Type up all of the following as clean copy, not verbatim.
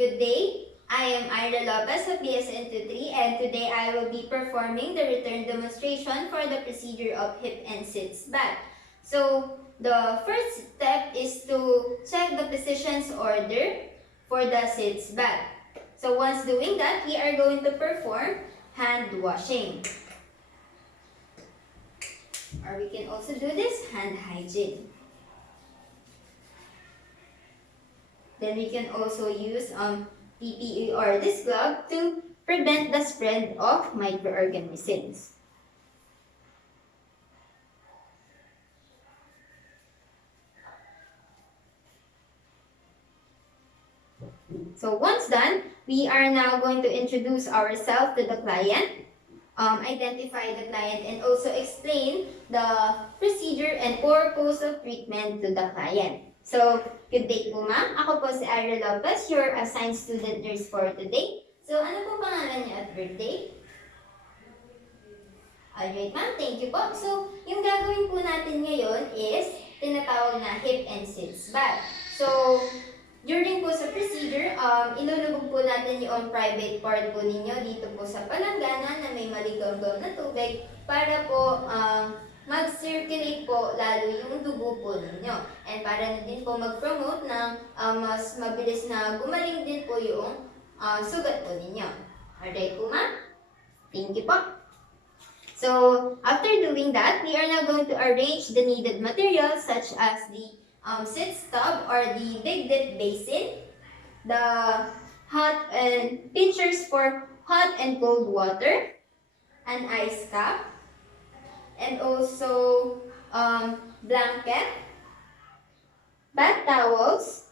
Good day, I am Aira Lopez of BSN 23 and today I will be performing the return demonstration for the procedure of hip and sits back. So, the first step is to check the physician's order for the sits back. So, once doing that, we are going to perform hand washing. Or we can also do this hand hygiene. Then we can also use PPE or this glove to prevent the spread of microorganisms. So once done, we are now going to introduce ourselves to the client, identify the client, and also explain the procedure and purpose of treatment to the client. So, good day po ma'am. Ako po si Aira Lopez, your assigned student nurse for today. So, ano po pangalan niyo at birthday? Alright ma'am, thank you po. So, yung gagawin po natin ngayon is tinatawag na hip and sits back. So, during po sa procedure, ilulubog po natin yung private part po ninyo dito po sa palanggana na may maligaw-gaw na tubig para po mag-circulate po lalo yung dugo po ninyo. And para na din po mag-promote ng mas mabilis na gumaling din po yung sugat po ninyo. Alright po ma'am? Thank you po. So, after doing that, we are now going to arrange the needed materials such as the Sitz tub or the big dip basin, the hot and pitchers for hot and cold water, an ice cup, and also blanket, bath towels,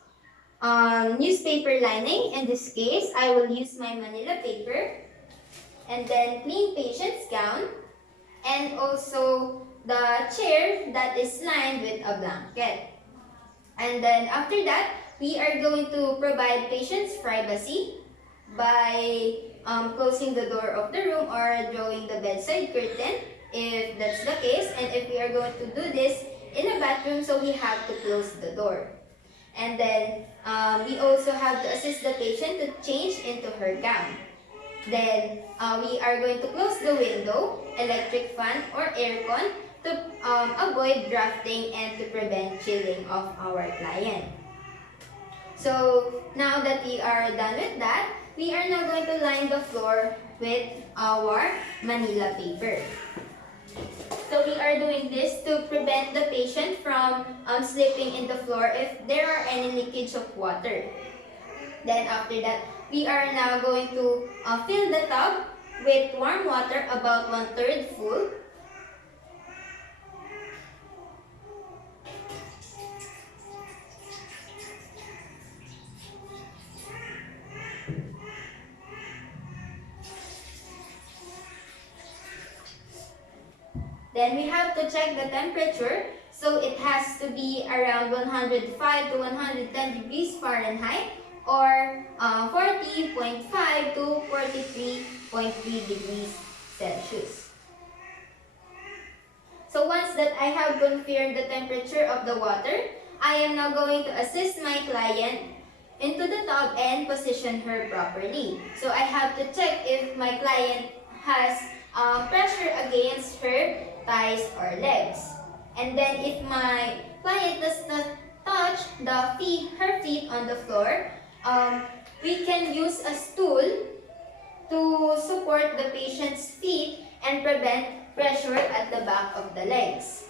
newspaper lining. In this case, I will use my Manila paper, and then clean patient's gown, and also the chair that is lined with a blanket. And then after that, we are going to provide patients privacy by closing the door of the room or drawing the bedside curtain if that's the case. And if we are going to do this in a bathroom, so we have to close the door. And then we also have to assist the patient to change into her gown. Then we are going to close the window, electric fan or aircon, to avoid drafting and to prevent chilling of our client. So, now that we are done with that, we are now going to line the floor with our Manila paper. So, we are doing this to prevent the patient from slipping in the floor if there are any leakage of water. Then, after that, we are now going to fill the tub with warm water about 1/3 full. Then we have to check the temperature. So it has to be around 105 to 110 degrees Fahrenheit or 40.5 to 43.3 degrees Celsius. So once that I have confirmed the temperature of the water, I am now going to assist my client into the tub and position her properly. So I have to check if my client has pressure against her thighs or legs. And then if my client does not touch her feet on the floor, we can use a stool to support the patient's feet and prevent pressure at the back of the legs.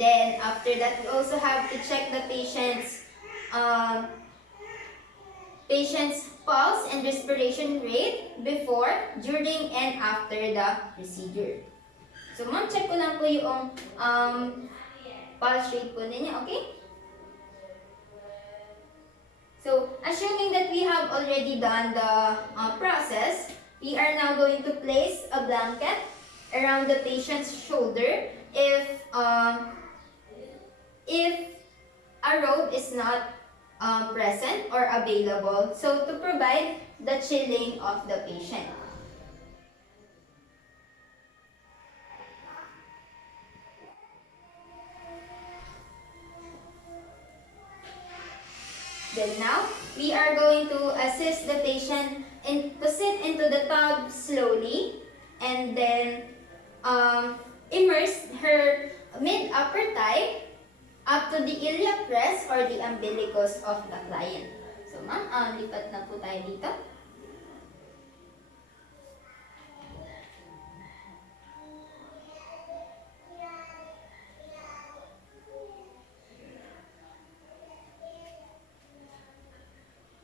Then after that, we also have to check the patient's pulse and respiration rate before, during, and after the procedure. So, ma'am, check ko lang po yung pulse rate po ninyo, okay? So, assuming that we have already done the process, we are now going to place a blanket around the patient's shoulder if a robe is not present or available, so to provide the chilling of the patient. Then now, we are going to assist the patient to sit into the tub slowly and then immerse her mid-upper thigh up to the iliac crest or the umbilicus of the client. So ma'am, lipat na po tayo dito.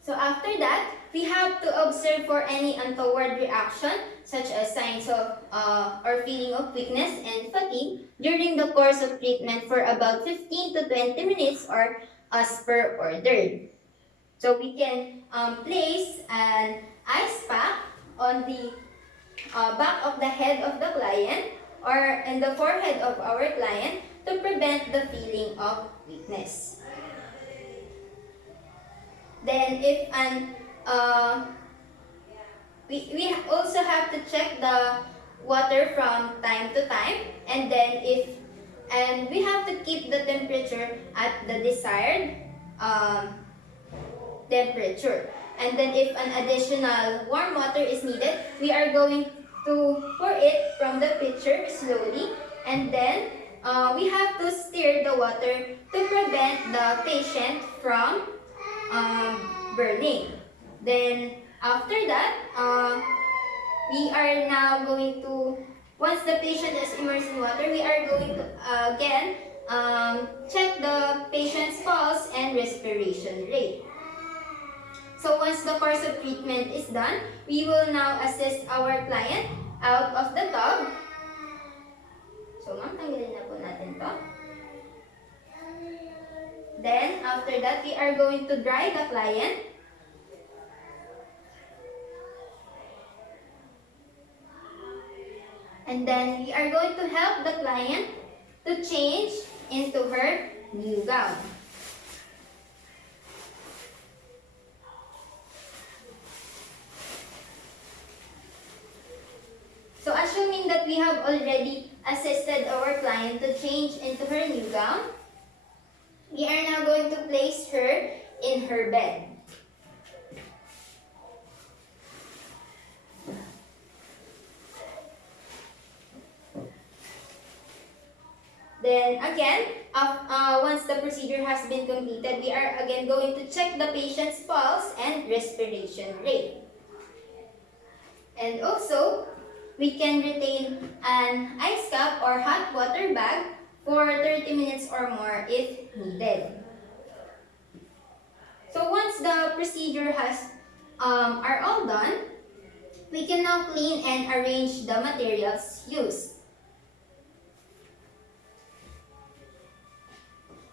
So after that, we have to observe for any untoward reaction such as signs of or feeling of weakness and fatigue during the course of treatment for about 15 to 20 minutes or as per ordered. So we can place an ice pack on the back of the head of the client or in the forehead of our client to prevent the feeling of weakness. Then if we also have to check the water from time to time, and then we have to keep the temperature at the desired temperature. And then if an additional warm water is needed, we are going to pour it from the pitcher slowly, and then we have to stir the water to prevent the patient from burning. Then after that, we are now going to, once the patient is immersed in water, we are going to again check the patient's pulse and respiration rate. So once the course of treatment is done, we will now assist our client out of the tub. So ma'am, tanggalin na po natin to. Then, after that, we are going to dry the client. And then, we are going to help the client to change into her new gown. So, assuming that we have already assisted our client to change into her new gown, we are now going to place her in her bed. Then again, once the procedure has been completed, we are again going to check the patient's pulse and respiration rate. And also, we can retain an ice cup or hot water bag for 30 minutes or more if needed. So once the procedure are all done, we can now clean and arrange the materials used.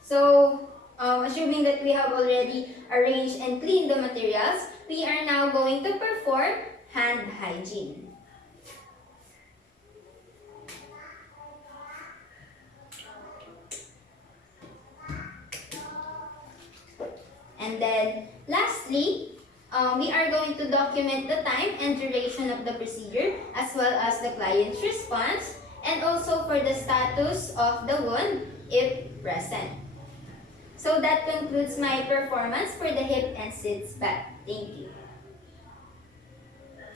So assuming that we have already arranged and cleaned the materials, we are now going to perform hand hygiene. And then, lastly, we are going to document the time and duration of the procedure as well as the client's response and also for the status of the wound if present. So that concludes my performance for the hip and sits back. Thank you.